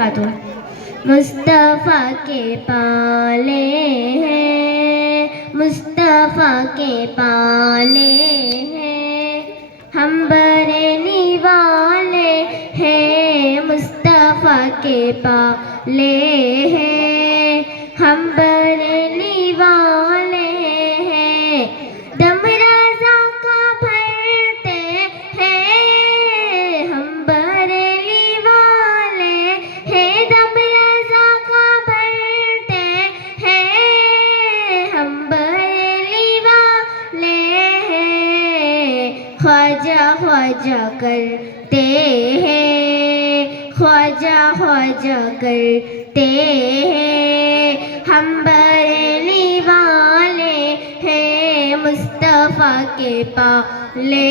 وبرکاتہ۔ مصطفیٰ کے پالے ہیں، مصطفیٰ کے پالے ہیں، ہم بریلی والے ہیں، مصطفیٰ کے پالے ہیں، ہم بریلی والے ہیں، دم رضا کا بھرتے ہیں، ہم بریلی والے ہیں، دم رضا کا بھرتے ہیں، ہم بریلی والے ہیں، خواجہ خواجہ کرتے ہیں، خواجہ خواجہ کرتے ہیں، ہم بریلی والے ہیں، مصطفیٰ کے پالے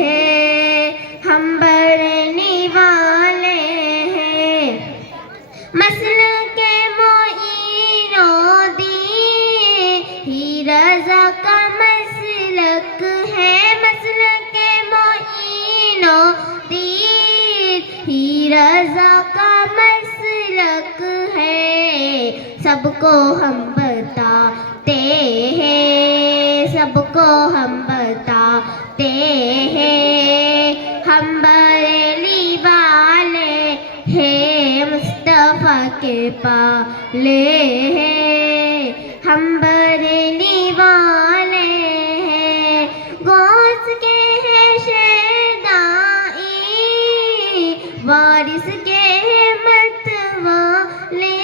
ہیں، ہم بریلی والے ہیں، مسلک معین و دین ہی رضا کا مسلک ہے، مسلک معین و دین ہی رضا کا مسلک ہے، سب کو ہم بتاتے ہیں، سب کو ہم بتاتے ہیں، ہم بریلی والے ہیں، مصطفیٰ کے پالے ہیں، ہم بریلی والے ہیں، غوث کے ہیں شیدائی، وارث کے ہیں متوالے،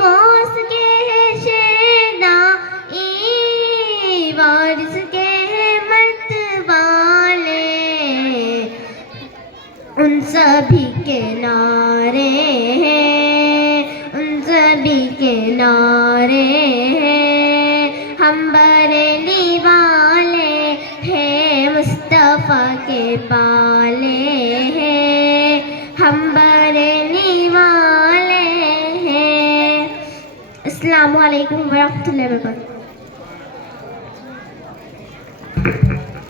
غوث کے ہیں شیدائی، وارث کے ہیں متوالے، ان سبھی کے نعرے ہیں، ان سبھی کے نعرے ہیں، ہم بریلی والے ہیں، مصطفیٰ کے پالے ہیں، ہم بریلی والے ہیں۔ السلام علیکم ورحمۃ اللہ وبرکاتہ۔